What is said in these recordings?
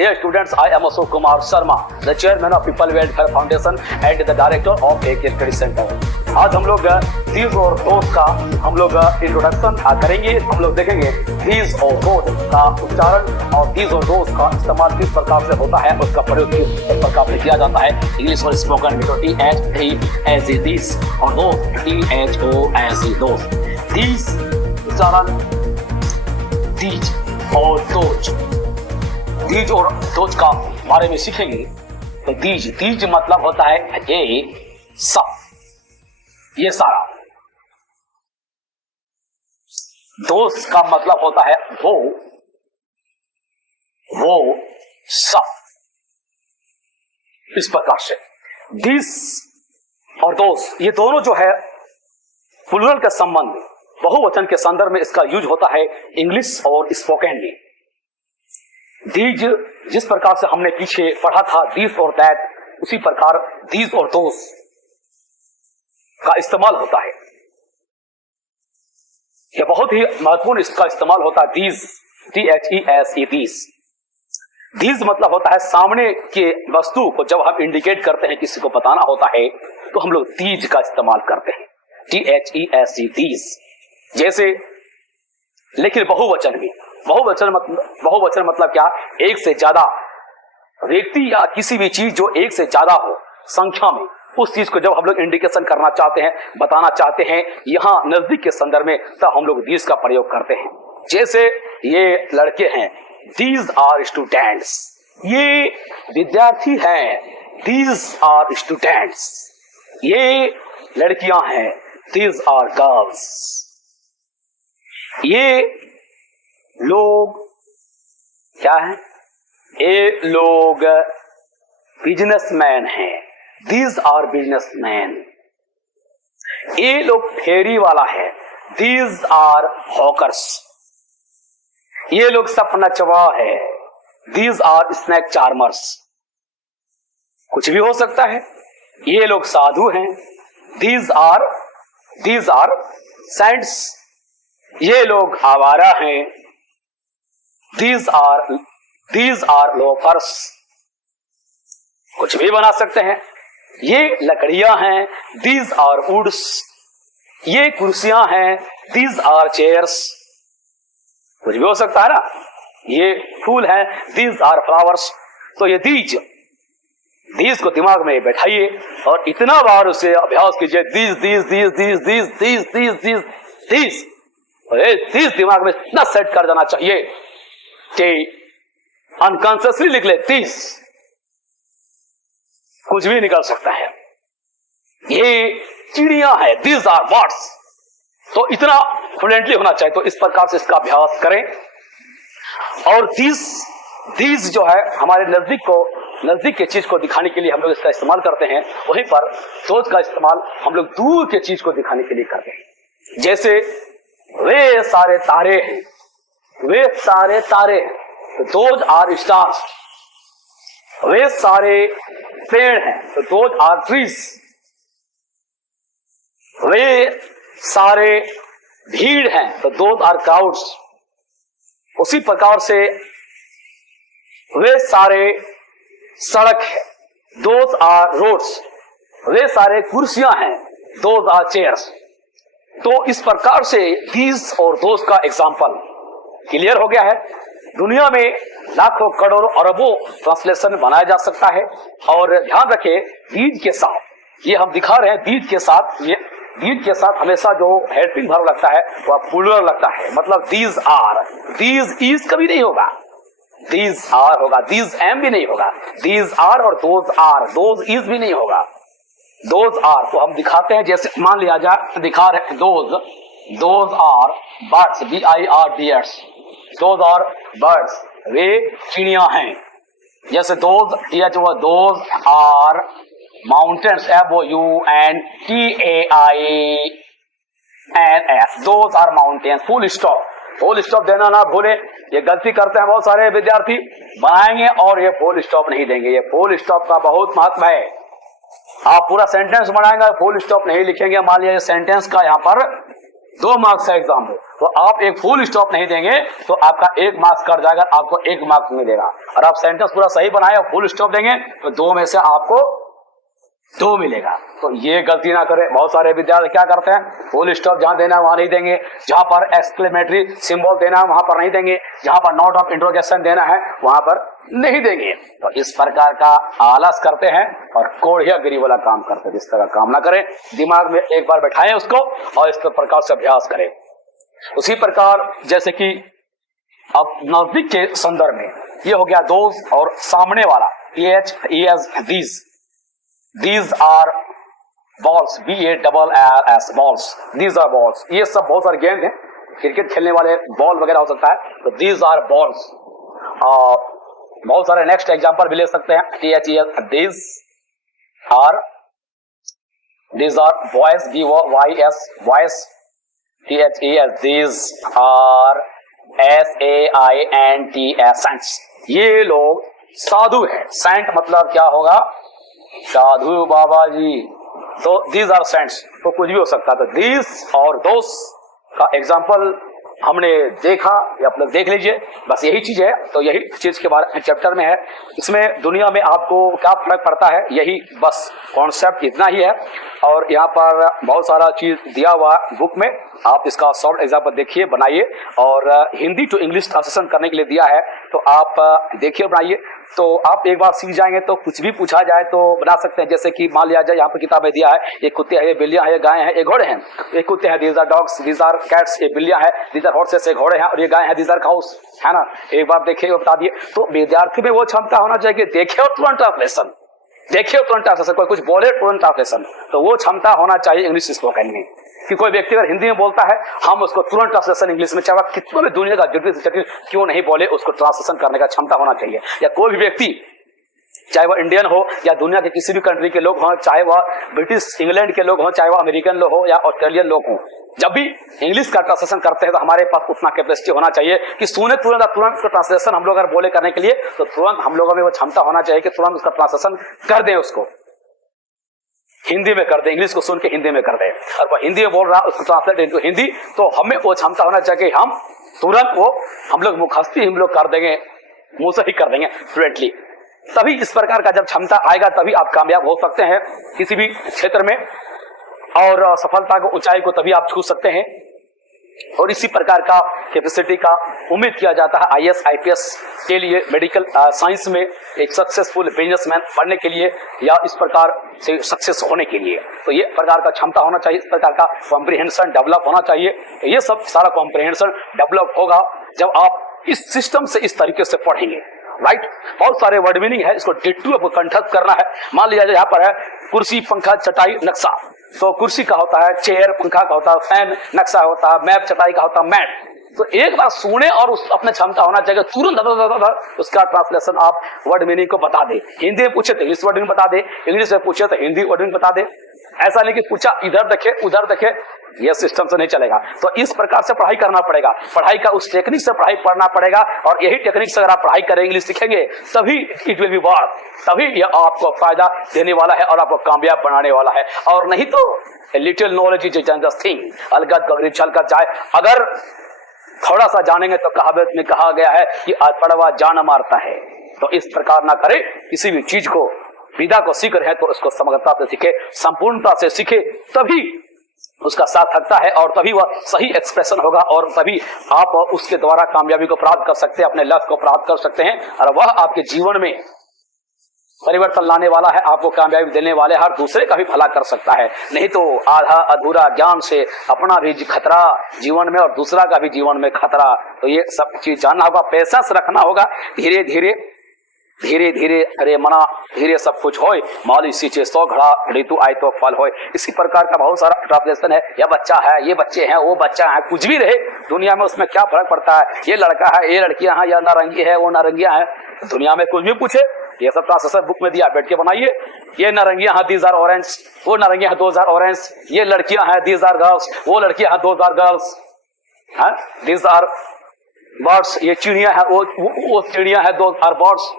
Dear students, I am Ashok Kumar Sharma, the chairman of People Welfare Foundation and the director of AK Study Center. आज हम लोग these और those का हम लोग introduction करेंगे। हम लोग देखेंगे these और those का उच्चारण और these और those का इस्तेमाल किस प्रकार से होता है, उसका प्रयोग किस प्रकार से किया जाता है। इंग्लिश और स्पोकन में तो TH these और those THOSE those। these उच्चारण these और those दीज और दोज का बारे में सीखेंगे। तो दीज मतलब होता है ये सब, ये सारा। दोज का मतलब होता है वो सब। इस प्रकार से दीज और दोज ये दोनों जो है प्लूरल का संबंध बहुवचन के संदर्भ में इसका यूज होता है इंग्लिश और स्पोकन में। दीज जिस प्रकार से हमने पीछे पढ़ा था दिस और दैट, उसी प्रकार दीज और दोस का इस्तेमाल होता है। यह बहुत ही महत्वपूर्ण इसका इस्तेमाल होता है। दीज THESE दीज मतलब होता है सामने के वस्तु को जब हम इंडिकेट करते हैं, किसी को बताना होता है, तो हम लोग दीज का इस्तेमाल करते हैं THESE दीज। जैसे लेकिन बहुवचन में बहुवचन मतलब क्या, एक से ज्यादा व्यक्ति या किसी भी चीज जो एक से ज्यादा हो संख्या में, उस चीज को जब हम लोग इंडिकेशन करना चाहते हैं, बताना चाहते हैं यहां नजदीक के संदर्भ में, तब हम लोग दीज का प्रयोग करते हैं। जैसे ये लड़के हैं, दीज आर स्टूडेंट्स, ये विद्यार्थी हैं, दीज आर स्टूडेंट्स। ये लड़कियां हैं, दीज आर गर्ल्स। ये लोग क्या है, ये लोग बिजनेसमैन हैं, दीज आर बिजनेसमैन। ये लोग फेरी वाला है, दीज आर हॉकर्स। ये लोग सपना चवा है, दीज आर स्नैक चार्मर्स। कुछ भी हो सकता है। ये लोग साधु हैं, दीज आर सेंट्स। ये लोग आवारा हैं, These are loafers। कुछ भी बना सकते हैं। ये लकड़ियां हैं, these are woods। ये कुर्सियां हैं, these are chairs। कुछ भी हो सकता है ना। ये फूल हैं, these are flowers। तो ये दीज को दिमाग में बैठाइए और इतना बार उसे अभ्यास कीजिए, दीज दिमाग में इतना सेट कर जाना चाहिए कि अनकॉन्शियसली लिख ले दीज। कुछ भी निकल सकता है। ये चिड़िया है, दीज आर बर्ड्स। तो इतना फ्लुएंटली होना चाहिए। तो इस प्रकार से इसका अभ्यास करें। और दीज जो है हमारे नजदीक के चीज को दिखाने के लिए हम लोग इसका इस्तेमाल करते हैं। वहीं पर दोज का इस्तेमाल हम लोग दूर के चीज को दिखाने के लिए करते हैं। जैसे वे सारे तारे हैं, वे सारे तारे, तो दोज आर स्टार्स। वे सारे पेड़ हैं, तो दोज आर ट्रीज। वे सारे भीड़ हैं, तो दोज आर क्राउड्स। उसी प्रकार से वे सारे सड़क है, दोज आर रोड्स। वे सारे कुर्सियां हैं, दोज आर चेयर्स। तो इस प्रकार से दीज और दोज का एग्जाम्पल क्लियर हो गया है। दुनिया में लाखों करोड़ों अरबों ट्रांसलेशन बनाया जा सकता है। और ध्यान रखें, दीज के साथ ये हम दिखा रहे हैं, दीज के साथ हमेशा जो हेल्पिंग वर्ब लगता है वह प्लूरल लगता है। मतलब दीज आर, दीज इज कभी नहीं होगा, दीज आर होगा, दीज एम भी नहीं होगा, दीज आर और दोज आर, दोज इज भी नहीं होगा, दोज आर। तो हम दिखाते हैं, जैसे मान लिया जाए दिखा रहे those are birds, BIRDS, those are birds, वे चिड़िया हैं। जैसे those are mountains, MOUNTAINS, those are mountains. Full stop देना ना भूले। ये गलती करते हैं बहुत सारे विद्यार्थी, बनाएंगे और ये फुल स्टॉप नहीं देंगे। ये फुल स्टॉप का बहुत महत्व है। आप पूरा सेंटेंस बनाएंगे, फुल स्टॉप नहीं लिखेंगे। मान लिया सेंटेंस का यहाँ पर 2 मार्क्स का एग्जाम हो तो आप एक फुल स्टॉप नहीं देंगे तो आपका 1 मार्क्स कट जाएगा, आपको 1 मार्क्स मिलेगा। और आप सेंटेंस पूरा सही बनाए और फुल स्टॉप देंगे तो 2 में से आपको 2 मिलेगा। तो ये गलती ना करें। बहुत सारे विद्यार्थी क्या करते हैं, फुल स्टॉप जहां देना है वहां नहीं देंगे, जहां पर एक्सक्लेमेटरी सिंबल देना है वहां पर नहीं देंगे, जहां पर नोट ऑफ इंट्रोगेशन देना है वहां पर नहीं देंगे। तो इस प्रकार का आलस करते हैं और कोढ़ियागिरी वाला काम करते हैं। इस तरह काम ना करें, दिमाग में एक बार बैठाएं उसको और इस प्रकार से अभ्यास करें। उसी प्रकार जैसे कि अब नजदीक के संदर्भ में ये हो गया दोज और सामने वाला these are balls, BALLS balls, these are balls। ये सब बहुत सारे गेंद हैं, क्रिकेट खेलने वाले बॉल वगैरह हो सकता है, तो these are balls। बहुत सारे नेक्स्ट एग्जांपल भी ले सकते हैं, these are boys, BOYS boys, these are SAINTS saints। ये लोग साधु है। सेंट मतलब क्या होगा, साधु बाबा जी। तो these are saints, तो कुछ भी हो सकता है। तो these और those का एग्जाम्पल हमने देखा, या आप लोग देख लीजिए, बस यही चीज है। तो यही चीज के बारे चैप्टर में है। इसमें दुनिया में आपको क्या फर्क पड़ता है, यही बस कॉन्सेप्ट इतना ही है। और यहाँ पर बहुत सारा चीज दिया हुआ बुक में, आप इसका शॉर्ट एग्जाम्पल देखिए, बनाइए। और हिंदी टू इंग्लिश ट्रांसलेशन करने के लिए दिया है, तो आप देखिए, बनाइए। तो आप एक बार सीख जाएंगे तो कुछ भी पूछा जाए तो बना सकते हैं। जैसे कि मान लिया जाए यहाँ पर किताबें दिया है, ये कुत्ते हैं, ये बिल्लियां हैं, ये गाय हैं, ये घोड़े हैं। ये कुत्ते हैं, these are dogs, these are cats, ये बिल्लियां हैं, दीज आर हॉर्सेस, ये घोड़े हैं, और ये गाय हैं, दीज आर काउस, है ना। एक बार देखिए, बता दिए। तो विद्यार्थी में वो क्षमता होना चाहिए, देखे और तुरंत ट्रांसलेशन, देखे और तुरंत ट्रांसलेशन, कोई कुछ बोले तुरंत ट्रांसलेशन, तो वो क्षमता होना चाहिए इंग्लिश स्पोकन में। कि कोई व्यक्ति अगर हिंदी में बोलता है, हम उसको तुरंत ट्रांसलेशन इंग्लिश में, चाहे कितना भी दुनिया का जटिल से जटिल क्यों नहीं बोले, उसको ट्रांसलेशन करने का क्षमता होना चाहिए। या कोई भी व्यक्ति, चाहे वह इंडियन हो या दुनिया के किसी भी कंट्री के लोग हों, चाहे वह ब्रिटिश इंग्लैंड के लोग हों, चाहे वह अमेरिकन लोग हो या ऑस्ट्रेलियन लोग हों, जब भी इंग्लिश का ट्रांसलेशन करते हैं तो हमारे पास उतना कैपेसिटी होना चाहिए कि सुने तुरंत ट्रांसलेशन हम लोग अगर बोले करने के लिए, तो तुरंत हम लोगों में वो क्षमता होना चाहिए कि तुरंत उसका ट्रांसलेशन कर दें, उसको हिंदी में कर दें, इंग्लिश को सुन के हिंदी में कर दें। और वह हिंदी में बोल रहा उसको ट्रांसलेट इनटू हिंदी, तो हमें वो क्षमता होना चाहिए कि हम तुरंत वो हम लोग मुखस्ती हम लोग कर देंगे, मुंह से ही कर देंगे फ्लुएंटली। तभी इस प्रकार का जब क्षमता आएगा तभी आप कामयाब हो सकते हैं किसी भी क्षेत्र में, और सफलता को, ऊंचाई को तभी आप छू सकते हैं। और इसी प्रकार का कैपेसिटी का उम्मीद किया जाता है IAS IPS के लिए, मेडिकल साइंस में एक सक्सेसफुल बिजनेसमैन बनने के लिए, या इस प्रकार से सक्सेस होने के लिए। तो ये प्रकार का क्षमता होना चाहिए, इस प्रकार का कॉम्प्रिहेंशन डेवलप होना चाहिए। तो ये सब सारा कॉम्प्रिहेंशन डेवलप होगा जब आप इस सिस्टम से इस तरीके से पढ़ेंगे, राइट। बहुत सारे वर्ड मीनिंग है, इसको डिट्टू आपको कंठस्थ करना है। मान लिया जाए यहाँ पर है कुर्सी, पंखा, चटाई, नक्शा। तो कुर्सी का होता है चेयर, पंखा का होता है फैन, नक्शा होता है मैप, चटाई का होता है मैट। तो एक बार सुने और उस अपने क्षमता होना चाहिए तुरंत उसका ट्रांसलेशन आप वर्ड मीनिंग को बता दे। हिंदी में पूछे तो इंग्लिश वर्ड मीनिंग बता दे, इंग्लिश में पूछे तो हिंदी वर्ड मीनिंग बता दे। ऐसा नहीं कि पूछा इधर देखे उधर देखे, यह सिस्टम से नहीं चलेगा। तो इस प्रकार से पढ़ाई करना पड़ेगा, पढ़ाई का उस टेक्निक से पढ़ाई पढ़ना पड़ेगा। और यही टेक्निक से अगर आप पढ़ाई करेंगे, इंग्लिश सीखेंगे, तभी इट विल बी वर्क, तभी यह आपको फायदा देने वाला है और आपको कामयाब बनाने वाला है। और नहीं तो little knowledge is just thing, अलगद गगरी छल कर जाए। अगर थोड़ा सा जानेंगे तो कहावत में कहा गया है कि अनपढ़वा जान मारता है। तो इस प्रकार ना करे, किसी भी चीज को विदा को सीख रहे हैं तो उसको समग्रता से सीखे, संपूर्णता से सीखे, तभी उसका सार्थकता है और तभी वह सही एक्सप्रेशन होगा और तभी आप उसके द्वारा कामयाबी को प्राप्त कर सकते हैं, अपने लक्ष्य को प्राप्त कर सकते हैं। और वह आपके जीवन में परिवर्तन लाने वाला है, आपको कामयाबी देने वाले, हर दूसरे का भी भला कर सकता है। नहीं तो आधा अधूरा ज्ञान से अपना भी खतरा जीवन में और दूसरा का भी जीवन में खतरा। तो ये सब चीज जानना होगा, पैसेंस रखना होगा। धीरे धीरे धीरे धीरे अरे मना धीरे सब कुछ होए, माली सींचे 100 घड़ा, ऋतु आए तो फल होए। इसी प्रकार का बहुत सारा ट्रांसलेशन है। यह बच्चा है, ये बच्चे हैं, वो बच्चा है, कुछ भी रहे दुनिया में, उसमें क्या फर्क पड़ता है। ये लड़का है, ये लड़कियां हैं, यह नारंगी है, वो नारंगियां हैं। दुनिया में कुछ भी पूछे, ये सब ट्रांसलेशन बुक में दिया, बैठ के बनाइए। ये नारंगियां हैं, दीज आर ऑरेंज, वो नारंगियां हैं, दोज आर ऑरेंज। ये लड़कियां हैं, दीज आर गर्ल्स, वो लड़कियां हैं, those are girls. These are birds, ये चिड़िया है, वो चिड़िया है, दोज आर बर्ड्स।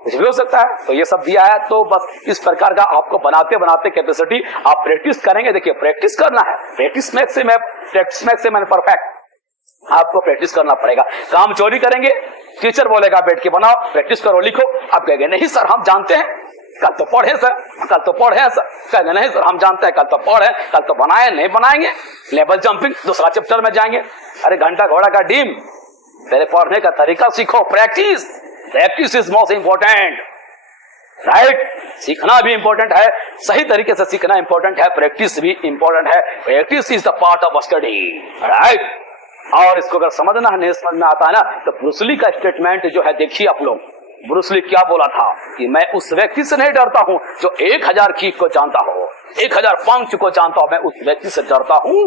कुछ भी हो सकता है। तो ये सब दिया है। तो बस इस प्रकार का आपको बनाते बनाते कैपेसिटी आप प्रैक्टिस करेंगे। देखिए प्रैक्टिस करना है, practice makes a man perfect. आपको प्रैक्टिस करना पड़ेगा। काम चोरी करेंगे, टीचर बोलेगा बैठ के बनाओ, प्रैक्टिस करो, लिखो, आप कहेंगे नहीं सर हम जानते हैं, कल तो पढ़े सर, कल तो पढ़े सर, कहेंगे नहीं सर हम जानते हैं, कल तो पढ़े, कल तो बनाए, नहीं बनाएंगे। लेवल जंपिंग दूसरा चैप्टर में जाएंगे, अरे घंटा घोड़ा का डीम, पहले पढ़ने का तरीका सीखो। Practice, practice is most important, right. सीखना भी इंपॉर्टेंट है, सही तरीके से सीखना इंपॉर्टेंट है, प्रैक्टिस भी इंपॉर्टेंट है। Practice is the part of study, right. और इसको अगर समझना नहीं समझ में आता है ना, तो ब्रूस ली का स्टेटमेंट जो है देखिए आप लोग, ब्रूस ली क्या बोला था कि मैं उस व्यक्ति से नहीं डरता हूं जो 1000 किक को जानता हो, 1000 पंच को जानता हो, मैं उस व्यक्ति से डरता हूं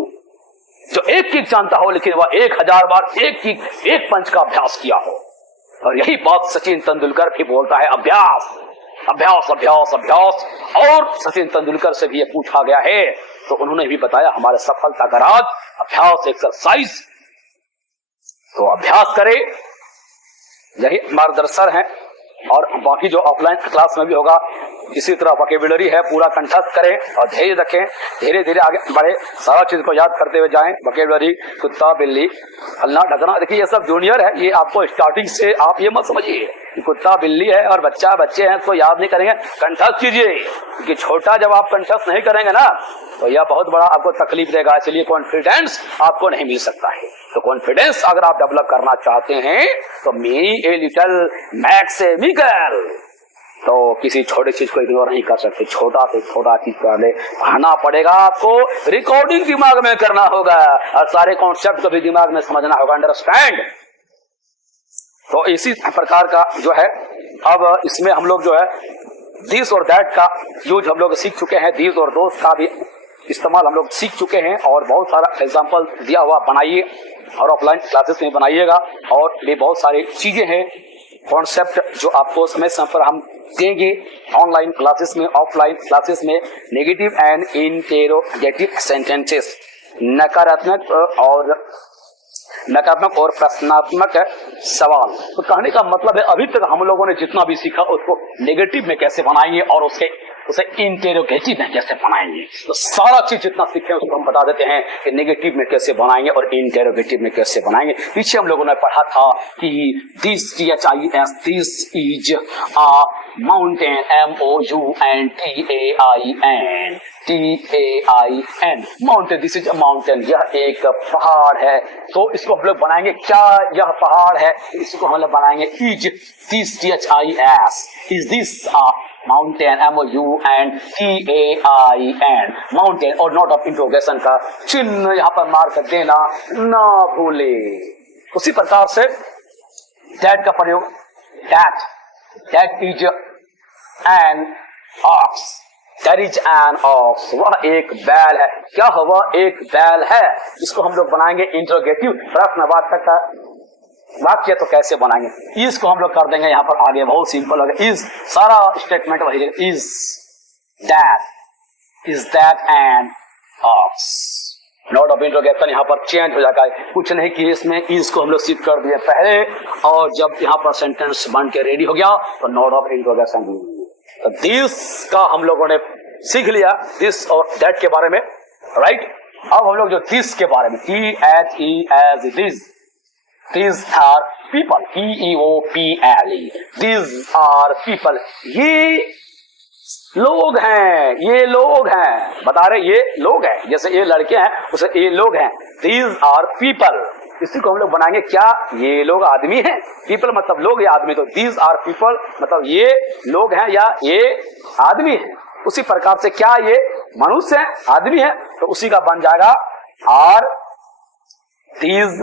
जो एक किक जानता हो लेकिन वह 1000 बार एक किक एक पंच का अभ्यास किया हो। और यही बात सचिन तेंदुलकर भी बोलता है, अभ्यास अभ्यास अभ्यास अभ्यास। और सचिन तेंदुलकर से भी ये पूछा गया है तो उन्होंने भी बताया हमारे सफलता का राज अभ्यास, एक्सरसाइज। तो अभ्यास करें, यही मार्गदर्शन है। और बाकी जो ऑफलाइन क्लास में भी होगा इसी तरह वोकैबुलरी है, पूरा कंठस्थ करें और धैर्य रखें, धीरे धीरे आगे बढ़े, सारा चीज को याद करते हुए जाएं। वोकैबुलरी, कुत्ता बिल्ली हलना ढकना, देखिए ये सब जूनियर है, ये आपको स्टार्टिंग से आप ये मत समझिए कि कुत्ता बिल्ली है और बच्चे हैं इसको याद नहीं करेंगे, कंठस्थ कीजिए। क्योंकि छोटा जब आप कंठस्थ नहीं करेंगे ना तो यह बहुत बड़ा आपको तकलीफ देगा, इसलिए कॉन्फिडेंस आपको नहीं मिल सकता है। तो कॉन्फिडेंस अगर आप डेवलप करना चाहते हैं तो मेनी ए लिटिल मैक्स ए मिकल, तो किसी छोटी चीज को इग्नोर नहीं कर सकते, छोटा से छोटा चीज पहले पढ़ना पड़ेगा, आपको रिकॉर्डिंग दिमाग में करना होगा और सारे कॉन्सेप्ट को भी दिमाग में समझना होगा, अंडरस्टैंड। तो इसी प्रकार का जो है अब इसमें हम लोग जो है दिस और दैट का यूज हम लोग सीख चुके हैं, दिस और दोस्त का भी इस्तेमाल हम लोग सीख चुके हैं और बहुत सारा एग्जाम्पल दिया हुआ बनाइए और ऑफलाइन क्लासेस में बनाइएगा। और भी बहुत सारी चीजें हैं, कॉन्सेप्ट जो आपको समय समय पर हम देंगे ऑनलाइन क्लासेस में, ऑफलाइन क्लासेस में। नेगेटिव एंड इंटेरोगेटिव सेंटेंसेस, नकारात्मक और प्रश्नात्मक सवाल। तो कहने का मतलब है अभी तक हम लोगों ने जितना भी सीखा उसको नेगेटिव में कैसे बनाएंगे और उसे इंटेरोगेटिव में कैसे बनाएंगे। तो सारा चीज जितना सीखे उसको हम बता देते हैं कि नेगेटिव में कैसे बनाएंगे और इंटेरोगेटिव में कैसे बनाएंगे। पीछे हम लोगों ने पढ़ा था कि this THIS, this is a mountain, MOUNTAIN, mountain, this is a mountain, यह एक पहाड़ है। तो इसको हम लोग बनाएंगे क्या, यह पहाड़ है, इसको हम लोग बनाएंगे is this THIS, is this a mountain, MOUNTAIN, mountain. और नोट ऑफ इंट्रोगेशन का चिन्ह यहाँ पर मार कर देना ना भूले। उसी प्रकार से दैट का प्रयोग, that is an ox, that is an ox, वह एक बैल है। क्या हो, वह एक बैल है। इसको हम लोग बनाएंगे इंट्रोगेटिव, प्रश्नवाचक का वाक्य। तो कैसे बनाएंगे, इस को हम लोग कर देंगे यहाँ पर आगे, बहुत सिंपल होगा। इज, सारा स्टेटमेंट वही, is that an ox. Note of interrogation यहाँ पर चेंज हो जाता है, कुछ नहीं कि इसमें इज को हम लोग शिफ्ट कर दिए पहले, और जब यहाँ पर सेंटेंस बन के रेडी हो गया तो नोट ऑफ इंट्रोगेशन। तो दिस का हम लोगों ने सीख लिया, दिस और दैट के बारे में, राइट। अब हम लोग जो दिस के बारे में, THES, these are people, PEOPLE, these are people, ये लोग हैं, ये लोग हैं, बता रहे ये लोग हैं, जैसे ये लड़के हैं उसे ये लोग हैं। these are people, इसी को हम लोग बनाएंगे क्या, ये लोग आदमी हैं, people मतलब लोग या आदमी, तो these are people मतलब ये लोग हैं या ये आदमी हैं। उसी प्रकार से क्या ये मनुष्य है, आदमी है, तो उसी का बन जाएगा are these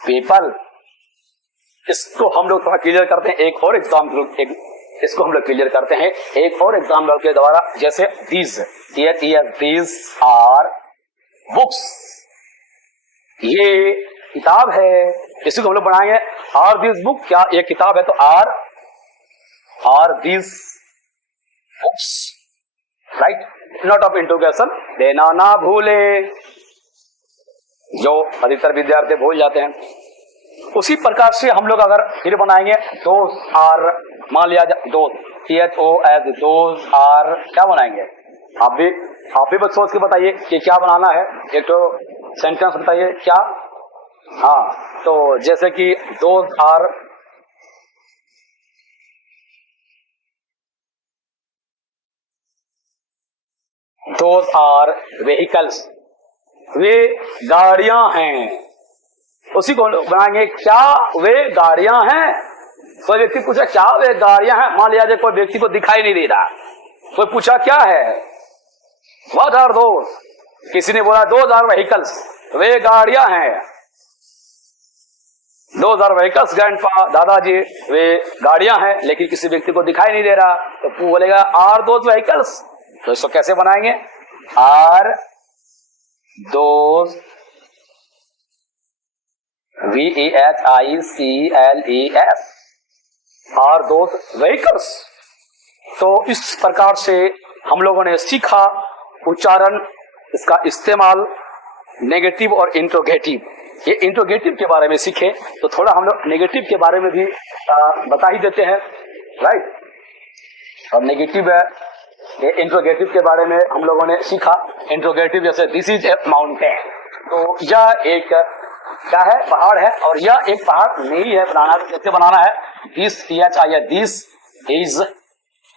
people। इसको हम लोग थोड़ा क्लियर करते हैं, एक और एग्जाम्पल, इसको हम लोग क्लियर करते हैं एक और एग्जाम्पल के द्वारा। जैसे these are books, ये किताब है, इसी को हम लोग बनाएंगे are these book, क्या ये किताब है, तो are these books, right. Note of interrogation देना ना भूले, जो अधिकतर विद्यार्थी भूल जाते हैं। उसी प्रकार से हम लोग अगर फिर बनाएंगे दोज आर, मान लिया दोज, THOS, दोज आर, क्या बनाएंगे, आप भी बस सोच के बताइए कि क्या बनाना है। एक तो सेंटेंस बताइए, क्या हाँ, तो जैसे कि दोज आर व्हीकल्स, वे गाड़ियां हैं। उसी को बनाएंगे क्या वे गाड़ियां हैं। कोई व्यक्ति पूछा क्या वे गाड़ियां हैं, मान लिया कोई व्यक्ति को दिखाई नहीं दे रहा, कोई पूछा क्या है, व्हाट आर दोज, किसी ने बोला दोज आर व्हीकल्स, वे गाड़ियां हैं। दोज आर व्हीकल्स ग्रैंडपा, दादाजी वे गाड़ियां हैं, लेकिन किसी व्यक्ति को दिखाई नहीं दे रहा, तो बोलेगा आर दोज व्हीकल्स। तो इसको कैसे बनाएंगे, are those VEHICLES, are those vehicles. तो इस प्रकार से हम लोगों ने सीखा उच्चारण, इसका इस्तेमाल, नेगेटिव और इंट्रोगेटिव। ये इंट्रोगेटिव के बारे में सीखे, तो थोड़ा हम लोग नेगेटिव के बारे में भी बता ही देते हैं, राइट। और नेगेटिव ये इंट्रोगेटिव के बारे में हम लोगों ने सीखा। इंट्रोगेटिव जैसे दिस इज ए माउंटेन, तो यह एक क्या है, पहाड़ है, और यह एक पहाड़ नहीं है। बनाना कैसे बनाना है, this this is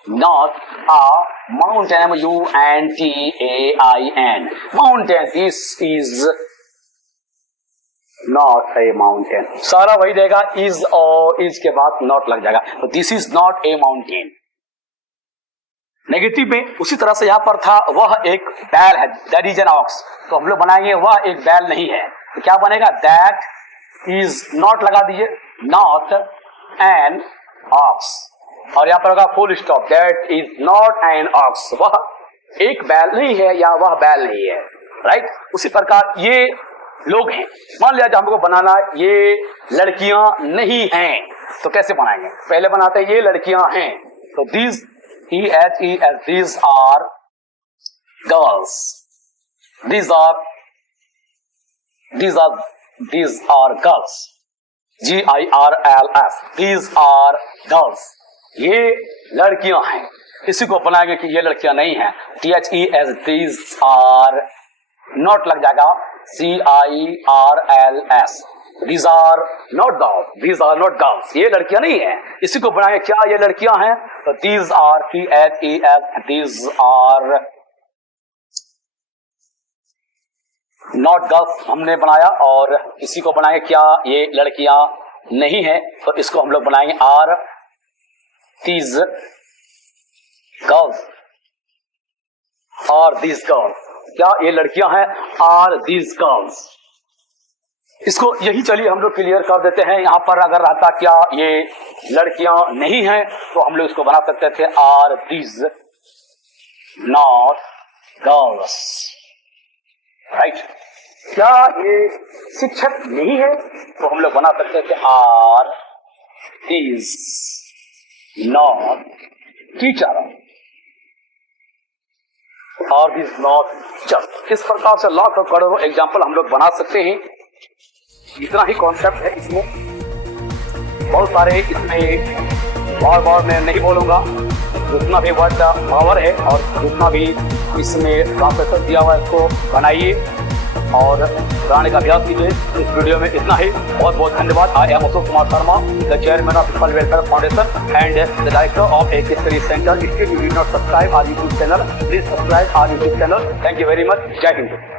not a mountain, MUNTAIN, mountain, this is not a mountain. सारा वही देगा, इज और इज के बाद नॉट लग जाएगा, तो this is not a mountain. Negative में उसी तरह से यहां पर था, वह एक बैल है, दैट इज एन ऑक्स, तो हम लोग बनाएंगे वह एक बैल नहीं है, तो क्या बनेगा, दैट इज नॉट लगा दीजिए, नॉट एन ऑक्स, और यहां पर होगा full stop, that is not an ox, वह एक बैल नहीं है या वह बैल नहीं है, राइट। उसी प्रकार ये लोग हैं, मान लिया हमको बनाना ये लड़कियां नहीं हैं, तो कैसे बनाएंगे, पहले बनाते हैं ये लड़कियां हैं, तो these EHES, these are girls, these are girls, GIRLS, these are girls, ये लड़कियां हैं। इसी को बनाएंगे कि ये लड़कियां नहीं हैं, THES, these are not लग जाएगा, CIRLS, these are not girls, these are not girls, ये लड़कियां नहीं हैं। इसी को बनाएंगे क्या ये लड़कियां हैं, तो these are THES, these are not girls हमने बनाया, और इसी को बनाएंगे क्या ये लड़कियां नहीं हैं, तो इसको हम लोग बनाएंगे are these girls, are these girls, क्या ये लड़कियां हैं, are these girls। इसको यही चलिए हम लोग क्लियर कर देते हैं। यहां पर अगर रहता क्या ये लड़कियां नहीं हैं, तो हम लोग इसको बना सकते थे are these not girls, right. क्या ये शिक्षक नहीं है, तो हम लोग बना सकते थे are these not teacher, are these not teacher. इस प्रकार से लाखों करोड़ों एग्जाम्पल हम लोग बना सकते हैं। इतना ही कॉन्सेप्ट है इसमें, बहुत सारे इसमें बार बार मैं नहीं बोलूंगा, जितना भी वर्ड का पावर है और जितना भी इसमें ट्रांसलेशन दिया हुआ है उसको बनाइए और बनाने का अभ्यास कीजिए। इस वीडियो में इतना ही, बहुत बहुत धन्यवाद। I am Ashok Kumar Sharma, the chairman of people welfare foundation and the director of एक study centre. If you did not subscribe our YouTube channel, please subscribe our YouTube channel. Thank you very much. जय हिंद।